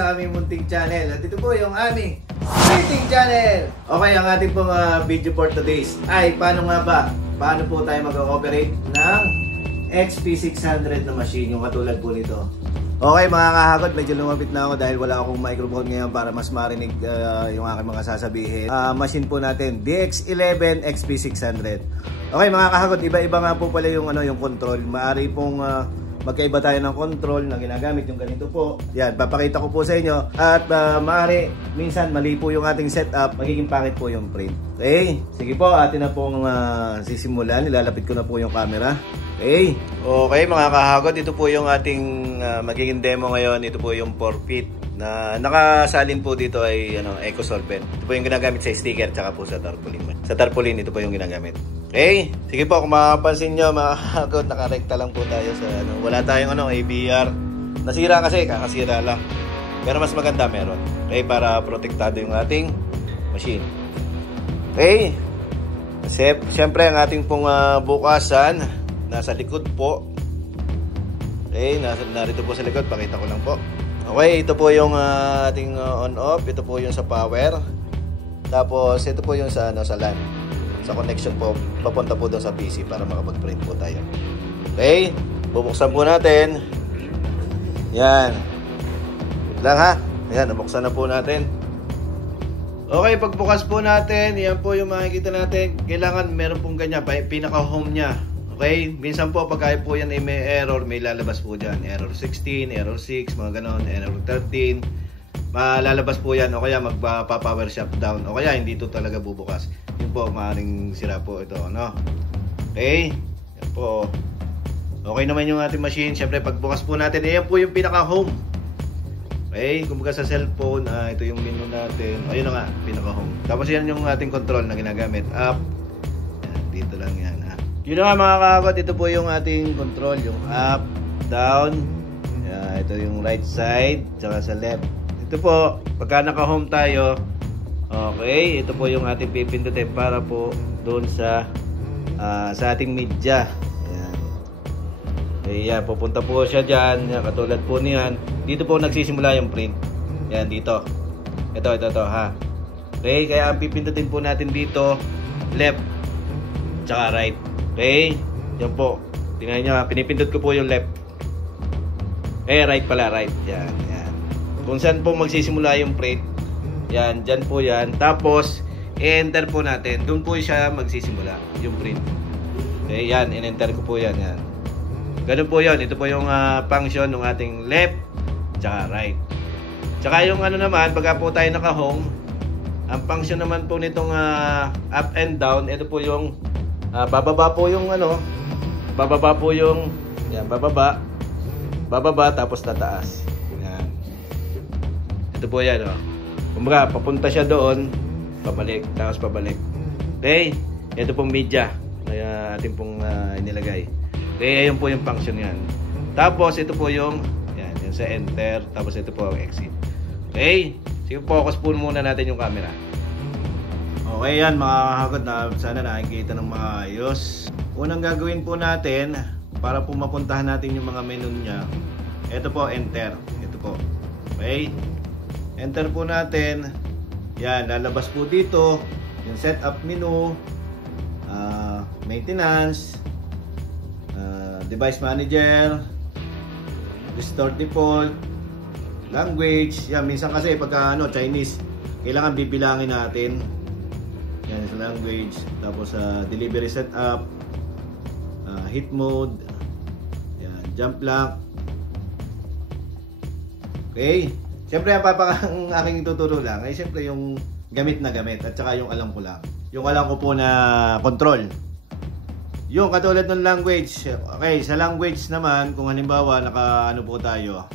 sa aming munting channel. At ito po yung aming printing channel. Okay, ang ating pong video for today's ay paano nga ba? Paano po tayo mag-ooperate ng XP600 na machine, yung katulad po nito. Okay mga kahagod, medyo lumapit na ako dahil wala akong microphone ngayon para mas marinig yung aking mga sasabihin. Machine po natin, DX11 XP600. Okay mga kahagod, iba-iba nga po pala yung, yung control. Maaari pong magkaiba tayo ng control na ginagamit, yung ganito po. Yan, papakita ko po sa inyo. At maaari, minsan mali po yung ating setup, magiging pangit po yung print. Okay, sige po, atin na pong sisimulan. Nilalapit ko na po yung camera. Okay, mga kahagod, ito po yung ating magiging demo ngayon. Ito po yung 4 feet na nakasalin po dito ay eco solvent. Ito po yung ginagamit sa sticker tsaka po sa tarpaulin. Sa tarpaulin ito po yung ginagamit. Okay, sige po, kung mapapansin nyo mga kahagod, nakarekta lang po tayo sa wala tayong ABR. Nasira kasi, kakasira lang. Pero mas maganda meron. Okay, para protektado yung ating machine. Okay, siyempre ang ating pong bukasan nasa likod po. Okay, narito po sa likod, pakita ko lang po. Okay, ito po yung ating on-off. Ito po yung sa power. Tapos ito po yung sa LAN. Sa connection po, papunta po doon sa PC para makapag-print po tayo. Okay, bubuksan po natin. Yan. Lang ha. Yan, nabuksan na po natin. Okay, pagbukas po natin, yan po yung makikita natin. Kailangan meron pong ganyan, pinaka-home niya. Okay, minsan po pagka po yan ay may error, may lalabas po dyan. Error 16, error 6, mga ganon, error 13. Malalabas po yan o kaya magpa-power shutdown o kaya hindi ito talaga bubukas. Yun po, maaaring sira po ito, Okay, yan po. Okay naman yung ating machine. Siyempre pagbukas po natin, ayan po yung pinaka-home. Okay, kumbaga sa cellphone, ito yung menu natin. Ayun na nga, pinaka-home. Tapos yan yung ating control na ginagamit. Up, yan, dito lang yan ha. Yun na nga mga kakot, ito po yung ating control. Yung up, down, yan, ito yung right side, tsaka sa left. Ito po, pagka naka-home tayo, okay, ito po yung ating pipindutin para po doon sa ating media. Ayan. Okay, yan, pupunta po siya dyan, yan, katulad po niyan. Dito po nagsisimula yung print. Yan, dito. Ito ha. Okay, kaya ang pipindutin po natin dito, left, tsaka right. Okay, yan po. Tingnan nyo ha, pinipindot ko po yung left. Right pala, right. Yan. Kung saan po magsisimula yung print, yan, dyan po yan. Tapos, i-enter po natin. Doon po siya magsisimula, yung print. Okay, yan, in-enter ko po yan. Ganun po yun. Ito po yung function ng ating left, tsaka right. Tsaka yung naman, pagka po tayo naka-home, ang function naman po nitong up and down, ito po yung bababa po yung bababa po yung, yan, bababa, tapos tataas. Ito po yan, kumbaga, papunta siya doon, pabalik, tapos pabalik. Okay, ito pong media, kaya ating pong inilagay. Okay, ayun po yung function yan. Tapos, ito po yung, yan, yung sa enter, tapos ito po ang exit. Okay, sige, focus po muna natin yung camera. Okay, yan mga kakagod, na sana nakikita ng maayos. Unang gagawin po natin, para po mapuntahan natin yung mga menu niya, ito po, enter. Ito po, okay. Enter po natin. Yan, lalabas po dito yung setup menu, maintenance, device manager, restore default, language. Yan, minsan kasi pagka Chinese, kailangan bibilangin natin. Yan sa language. Tapos delivery setup, hit mode, yan, jump lock. Okay. Siyempre, ang aking ituturo lang ay siyempre yung gamit na gamit at saka yung alam ko lang. Yung alam ko po na control. Yung katulad ng language. Okay, sa language naman, kung halimbawa naka po tayo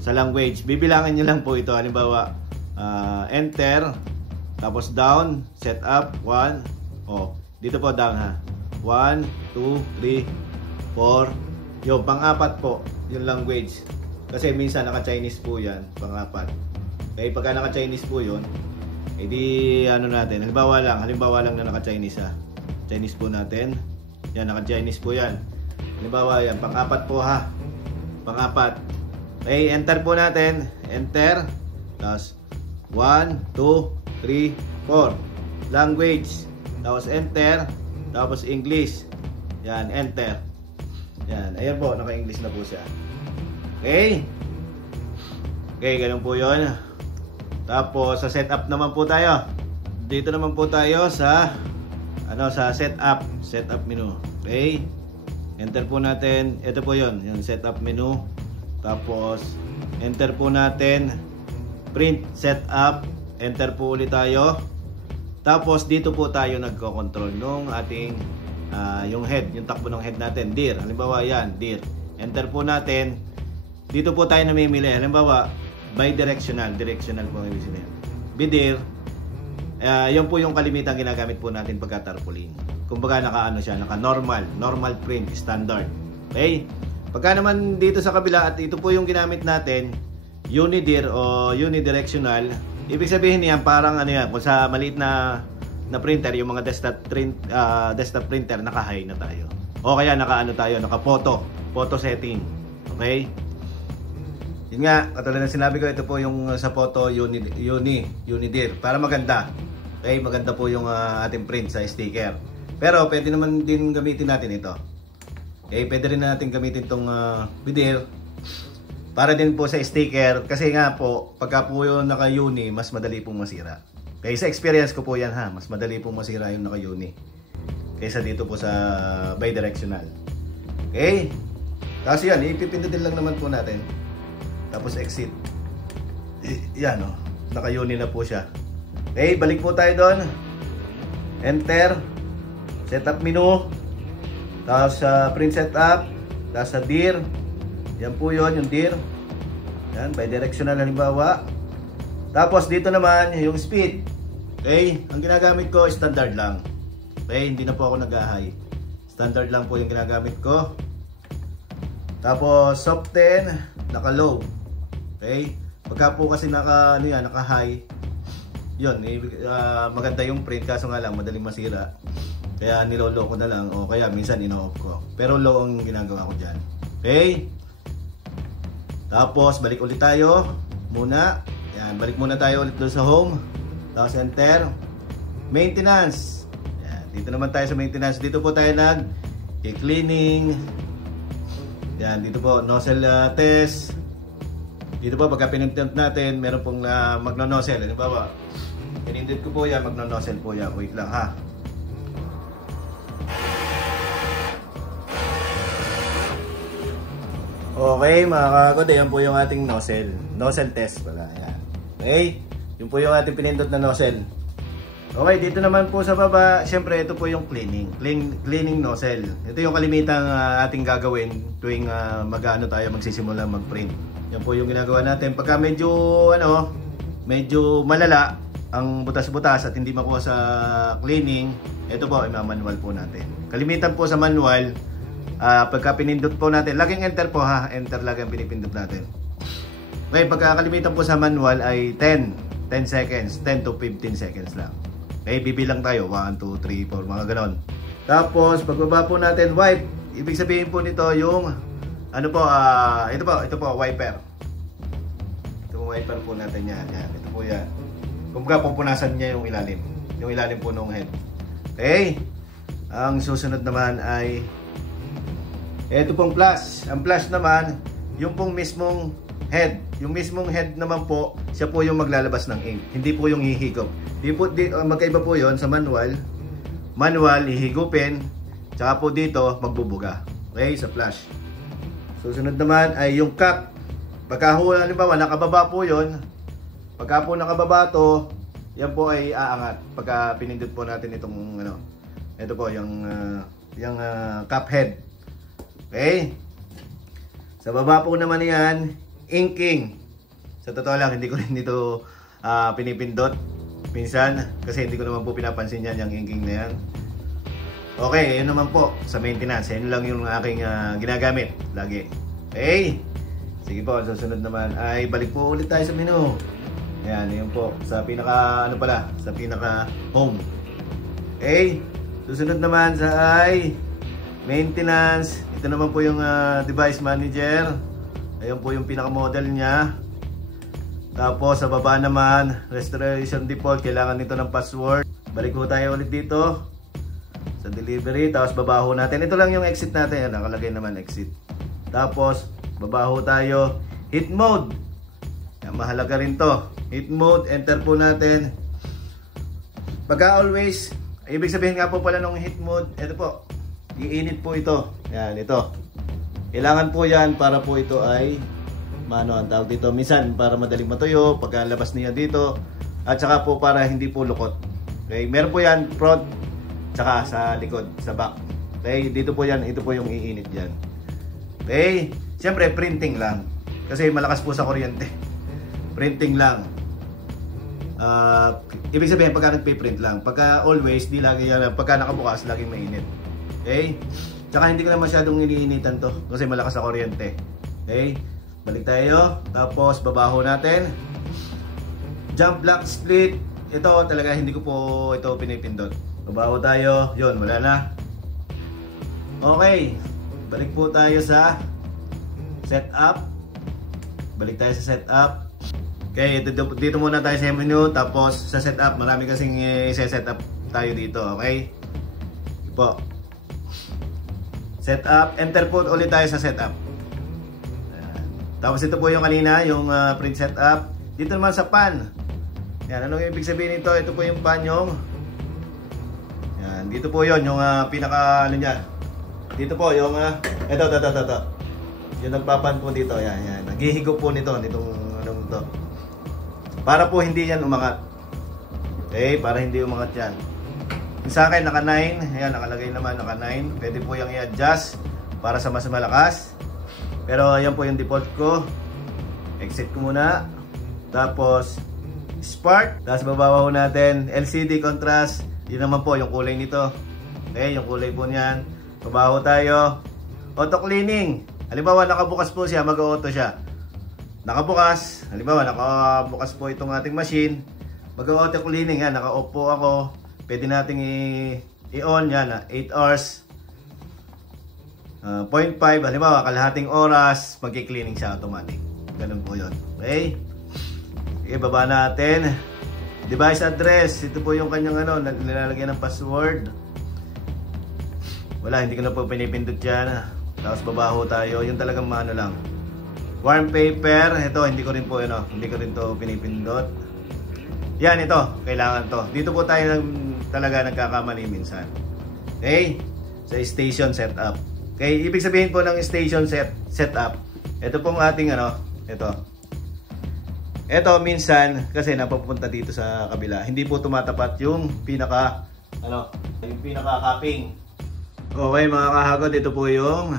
sa language, bibilangin nyo lang po ito. Halimbawa, enter, tapos down, set up, 1. Dito po down ha. 1, 2, 3, 4. Yung pang-apat po, yung language. Kasi minsan naka-Chinese po yan, pang-apat. Kaya pagka naka-Chinese po yun, edi natin, halimbawa lang na naka-Chinese ha. Chinese po natin. Yan, naka-Chinese po yan. Halimbawa yan, pang-apat po ha. Pang-apat. Okay, enter po natin. Enter. Tapos 1, 2, 3, 4. Language. Tapos enter. Tapos English. Yan, enter. Yan, ayan po, naka-English na po siya. Okay? Okay, ganun po yun. Tapos sa setup naman po tayo. Dito naman po tayo sa sa setup menu. Okay? Enter po natin. Ito po yun, yung setup menu. Tapos enter po natin print setup. Enter po ulit tayo. Tapos dito po tayo nagko-control nung ating yung head, yung takbo ng head natin, dir. Halimbawa yan, dir. Enter po natin. Dito po tayo namimili. Halimbawa, bidirectional. Directional po ang ibig sabihin. Bidir. Yun po yung kalimitan ginagamit po natin pagka tarpaulin. Kumbaga naka siya, naka normal print, standard. Okay? Pagka naman dito sa kabila at ito po yung ginamit natin, unidir o unidirectional, ibig sabihin niyan parang yan, kung sa maliit na printer, yung mga desktop printer, naka-high na tayo. O kaya naka-photo setting. Okay? Yun nga, katulad ng sinabi ko, ito po yung sa photo unidir para maganda. Okay, maganda po yung ating print sa sticker. Pero pwede naman din gamitin natin ito. Okay, pwede rin natin gamitin itong bidir para din po sa sticker, kasi nga po pagka po yung naka-uni, mas madali pong masira. Okay, sa experience ko po yan mas madali pong masira yung naka-uni kaysa dito po sa bidirectional. Okay, kasi yan, ipipindutin lang naman po natin. Tapos exit. Yan naka-uni na po siya. Okay, balik po tayo doon. Enter. Setup menu. Tapos print setup. Tapos sa dir. Yan po yun, yung dir. Yan, bidirectional halimbawa. Tapos dito naman, yung speed. Okay, ang ginagamit ko, standard lang. Okay, hindi na po ako nag-high. Standard lang po yung ginagamit ko. Tapos soften, naka-low. Okay, pagka po kasi naka-high, yun, maganda yung print, kaso nga lang madaling masira. Kaya nilolo ko na lang, o kaya minsan ino-off ko. Pero low ang ginagawa ko dyan. Okay, tapos balik ulit tayo muna. Yan, balik muna tayo ulit doon sa home. Tapos enter. Maintenance. Yan, dito naman tayo sa maintenance. Dito po tayo cleaning. Yan, dito po nozzle test. Dito po pagka pinindot natin, meron pong magno-nozzle. Halimbawa, pinindot ko po yan, magno-nozzle po yan. Wait lang ha. Okay mga kakode, yan po yung ating nozzle. Nozzle test pala. Yan. Okay, yun po yung ating pinindot na nozzle. Okay, dito naman po sa baba, syempre ito po yung cleaning nozzle. Ito yung kalimitang ating gagawin tuwing magsisimula mag-print. Yan po yung ginagawa natin. Pagka medyo malala ang butas-butas at hindi makuha sa cleaning, ito po, i-manual po natin. Kalimitan po sa manual, pagka pinindot po natin, laging enter po ha, enter lagi ang pinipindot natin. Okay, pagka kalimitan po sa manual ay 10 seconds, 10 to 15 seconds lang. Okay, bibilang tayo, 1, 2, 3, 4, mga ganon. Tapos, pagbaba po natin, wipe. Ibig sabihin po nito yung ito po, wiper. Ito po, wiper po natin yan. Ito po yan. Kumbaga, pupunasan niya yung ilalim. Yung ilalim po ng head. Okay? Ang susunod naman ay ito pong flash. Ang flash naman, yung pong mismong head. Yung mismong head naman po, siya po yung maglalabas ng ink. Hindi po yung hihigop. Magkaiba po yon sa manual. Manual, hihigupin. Tsaka po dito, magbubuga. Okay? Sa flash. Susunod naman ay yung cap. Pagka halimbawa nakababa po yon, pagka po nakababa to, yan po ay aangat. Pagka pinindot po natin itong ito po yung cap head. Okay? Sa baba po naman yan, inking. Sa totoo lang, hindi ko rin dito pinipindot minsan kasi hindi ko naman po pinapansin yan, yung inking na yan. Okay, yun naman po sa maintenance. Yun lang yung aking ginagamit lagi. Okay? Sige po, susunod naman ay balik po ulit tayo sa menu. Ayan, yun po. Sa pinaka, sa pinaka home. Okay? Susunod naman sa maintenance. Ito naman po yung device manager. Ayun po yung pinaka model niya. Tapos sa baba naman, restoration default, kailangan nito ng password. Balik ho tayo ulit dito sa delivery, tapos babaho natin. Ito lang yung exit natin, yan, nakalagay naman exit. Tapos babaho tayo, heat mode. Yan, mahalaga rin to. Heat mode, enter po natin. Pagka always, ibig sabihin nga po pala ng heat mode, ito po, iinit po ito. Yan, ito. Kailangan po yan para po ito ay ang tawag dito, minsan para madaling matuyo pagkalabas niya dito, at saka po para hindi po lukot. Okay, meron po yan front tsaka sa likod, sa back. Okay, dito po yan, ito po yung iinit yan. Okay, siyempre printing lang kasi malakas po sa kuryente. Printing lang. Ibig sabihin pagka nagpiprint lang, pagka always di lagi yan, pagka nakabukas laging mainit. Okay, tsaka hindi ko na masyadong iniinitan to kasi malakas sa kuryente. Okay, balik tayo, tapos babaho natin. Jump block split, ito talaga hindi ko po ito pinipindot. Babaho tayo, yun, wala na. Okay, balik po tayo sa setup. Balik tayo sa setup. Okay, dito muna tayo sa menu, tapos sa setup, marami kasing i-setup tayo dito, okay? Po. Setup, enter po ulit tayo sa setup. Tapos ito po yung kanina, yung print setup. Dito naman sa pan. Yan, anong ibig sabihin nito? Ito po yung pan yung yan, dito po yon yung pinaka ano niya. Dito po yung ito. Yung nagpapan po dito, yan. Naghihigop po nitong anong to. Para po hindi yan umangat. Okay, para hindi umangat yan. Sa akin naka 9, ayan nakalagay naman naka 9. Pwede po yung i-adjust para sa mas malakas. Pero ayan po yung default ko. Exit ko muna. Tapos spark. Tapos babawa po natin LCD contrast. Yun naman po yung kulay nito. Okay, yung kulay po niyan. Babaho tayo. Auto cleaning. Halimbawa nakabukas po siya, mag-auto siya. Nakabukas, halimbawa nakabukas po itong ating machine, mag-auto cleaning yan, naka-off po ako. Pwede nating i-on yan, 8 hours, 0.5, halimbawa kalahating oras, magki-cleaning siya automatic. Ganun po yun. Okay? Ibaba natin. Device address, ito po yung kanyang nilalagyan ng password. Wala, hindi ko na po pinipindot yan. Tapos babaho tayo, yung talagang lang. Warm paper, ito hindi ko rin po hindi ko rin to pinipindot. Yan, ito, kailangan to. Dito po tayo talaga nagkakamali minsan. Okay? Sa station setup. Okay, ibig sabihin po ng station setup, ito pong ating ito. Ito minsan kasi napapunta dito sa kabila, hindi po tumatapat yung pinaka yung pinaka capping. Okay mga kahagod, ito po yung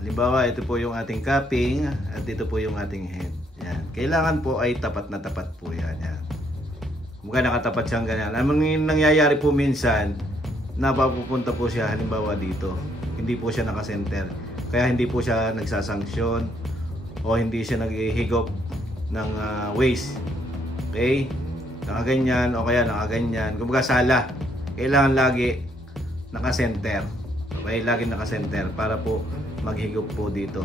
halimbawa, ito po yung ating capping at dito po yung ating head. Yan. Kailangan po ay tapat na tapat po yan. Mukha nakatapat siyang ganyan. Ang nangyayari po minsan, napapupunta po siya halimbawa dito. Hindi po siya nakasenter. Kaya hindi po siya nagsasanksyon o hindi siya naghihigop ng waste. Okay? Nakaganyan o kaya nakaganyan. Kumbaga sala. Kailangan lagi nakasenter. Okay? Lagi nakasenter para po maghigop po dito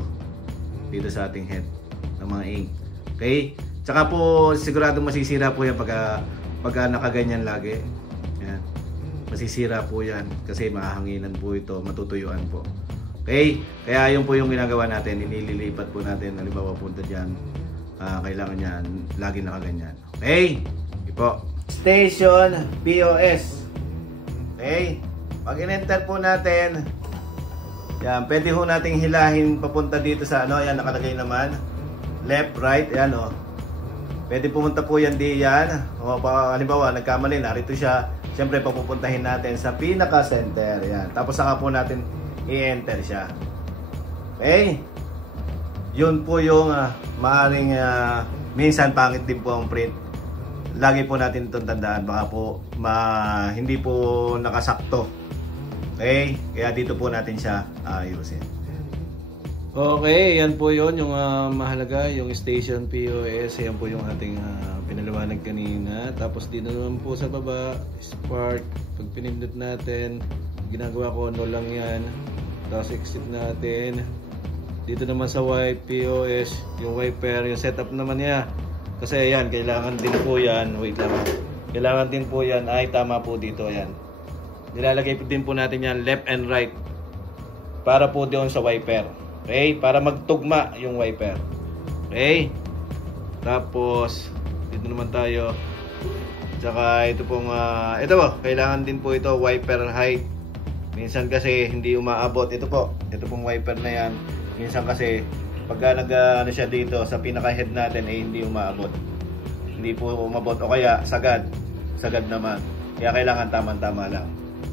sa ating head ng mga ink. Okay? Tsaka po siguradong masisira po yan pagka nakaganyan lagi. Yan. Masisira po yan kasi mahahanginan po ito, matutuyuan po. Okay? Kaya yun po yung ginagawa natin, inililipat po natin. Halimbawa punta dyan, kailangan yan lagi nakaganyan. Okay? Ipo. Station POS. Okay? Pag in-enter po natin, yan, pwede ho nating hilahin papunta dito sa yan nakalagay naman. Left, right, yan Pwede pumunta po yan diyan. Halimbawa, nagkamali, narito siya. Siyempre, papupuntahin natin sa pinaka-center. Yan. Tapos saka po natin i-enter siya. Okay? Yun po yung maaring minsan pangit din po ang print. Lagi po natin itong tandaan. Baka po hindi po nakasakto. Okay, kaya dito po natin siya ayusin. Okay, yan po yon yung mahalaga, yung station POS. Yan po yung ating pinaliwanag kanina. Tapos dito naman po sa baba, spark. Pag pinindot natin, ginagawa ko no lang yan. Tapos exit natin. Dito naman sa wipe POS, yung wiper, yung setup naman niya. Kasi ayan, kailangan din po yan. Wait lang. Kailangan din po yan ay tama po dito. Ayan. Nilalagay din po natin yan left and right. Para po doon sa wiper. Okay? Para magtugma yung wiper. Okay? Tapos, dito naman tayo. Tsaka ito pong, ito po, kailangan din po ito wiper height. Minsan kasi hindi umaabot. Ito po, ito pong wiper na yan. Minsan kasi, pagka ano siya dito sa pinaka-head natin, eh hindi umaabot. Hindi po umabot. O kaya, sagad. Sagad naman. Kaya kailangan tama-tama lang.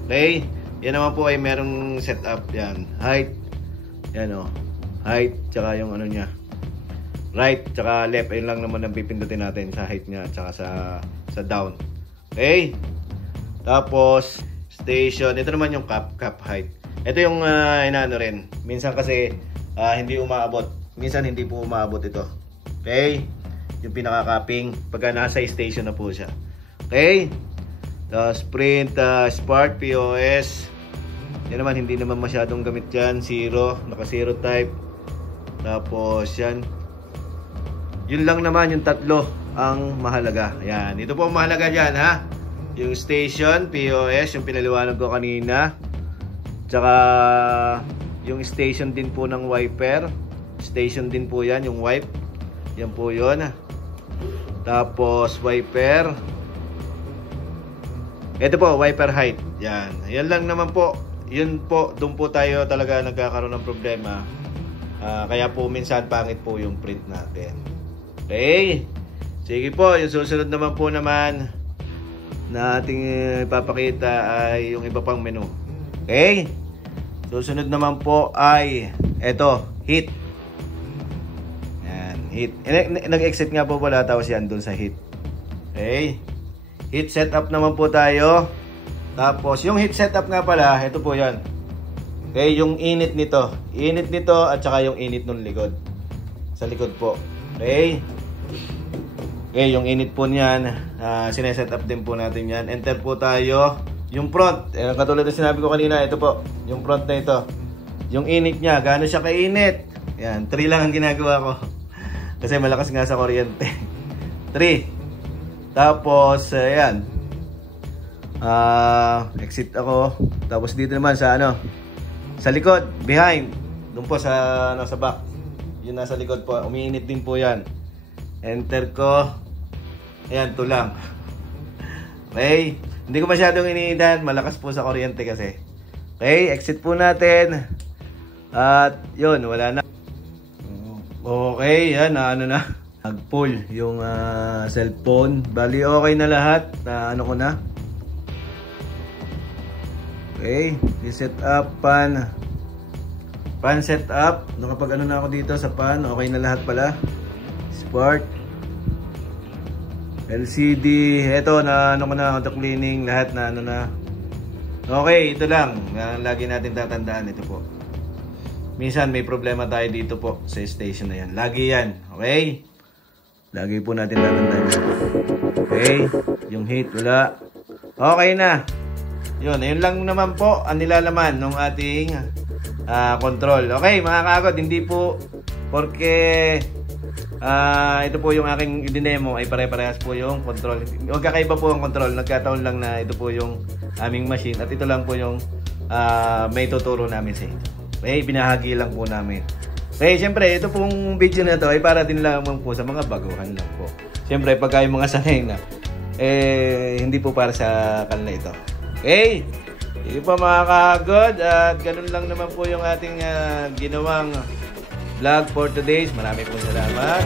Okay? Yan naman po ay merong setup. Yan. Height. Yan o. Height. Tsaka yung ano niya. Right. Tsaka left. Ayun lang naman ang pipindutin natin sa height niya. Tsaka sa down. Okay? Tapos, station. Ito naman yung cap height. Ito yung inaano rin. Minsan kasi hindi umaabot. Minsan hindi po umaabot ito. Okay? Yung pinaka-capping. Pagka nasa station na po siya. Okay? Tapos print, Spark, POS. Yan naman, hindi naman masyadong gamit dyan. Zero, naka-zero type. Tapos yan. Yun lang naman, yung tatlo ang mahalaga. Yan, ito po ang mahalaga dyan, ha? Yung station, POS, yung pinaliwanag ko kanina. Tsaka yung station din po ng wiper. Station din po yan, yung wipe. Yan po yun. Tapos wiper. Ito po, wiper height. Yan. Yan lang naman po. Yun po, doon po tayo talaga nagkakaroon ng problema. Kaya po minsan pangit po yung print natin. Okay? Sige po, yung susunod naman po naman na ating ipapakita ay yung iba pang menu. Okay? Susunod naman po ay eto, heat. Yan, heat. Nag-exit nga po pala, tapos yan doon sa heat. Okay? Heat setup naman po tayo. Tapos, yung heat setup nga pala, ito po yan. Okay, yung init nito. Init nito at saka yung init ng likod. Sa likod po. Okay. Okay, yung init po niyan, sineset up din po natin yan. Enter po tayo. Yung front, katulad na sinabi ko kanina, ito po. Yung front na ito. Yung init niya, gaano siya kainit? Yan, 3 lang ang ginagawa ko. Kasi malakas nga sa kuryente. 3. Tapos, ayan. Exit ako. Tapos dito naman sa ano, sa likod, behind. Doon po sa nasa back. Yun nasa likod po. Umiinit din po yan. Enter ko. Ayan, ito lang. Okay. Hindi ko masyadong iniidan. Malakas po sa kuryente kasi. Okay, exit po natin. At yun, wala na. Okay, yan. Ano na. Nag-pull yung cellphone. Bali, okay na lahat. Ano ko na. Okay, set up pan set up. Nakapag ano na ako dito sa pan, okay na lahat pala. Spark, LCD, eto na ano ko na, auto cleaning, lahat na ano na. Okay, ito lang. Lagi natin tatandaan ito po. Minsan may problema tayo dito po sa station na yan. Lagi yan, okay? Lagi po natin tatandaan. Okay, yung heat wala. Okay na. Yun lang naman po ang nilalaman ng ating control. Okay, mga kagod, hindi po porque ito po yung aking i-demo ay pare-parehas po yung control. Huwag kakaiba po ang control. Nagkataon lang na ito po yung aming machine at ito lang po yung may tuturo namin sa inyo. Okay, binahagi lang po namin. Okay, siyempre, ito pong video na to ay para din lang po sa mga baguhan lang po. Siyempre, pagka yung mga sanay na, hindi po para sa kanila ito. Okay, hindi pa mga kagod at ganun lang naman po yung ating ginawang vlog for today. Maraming po salamat.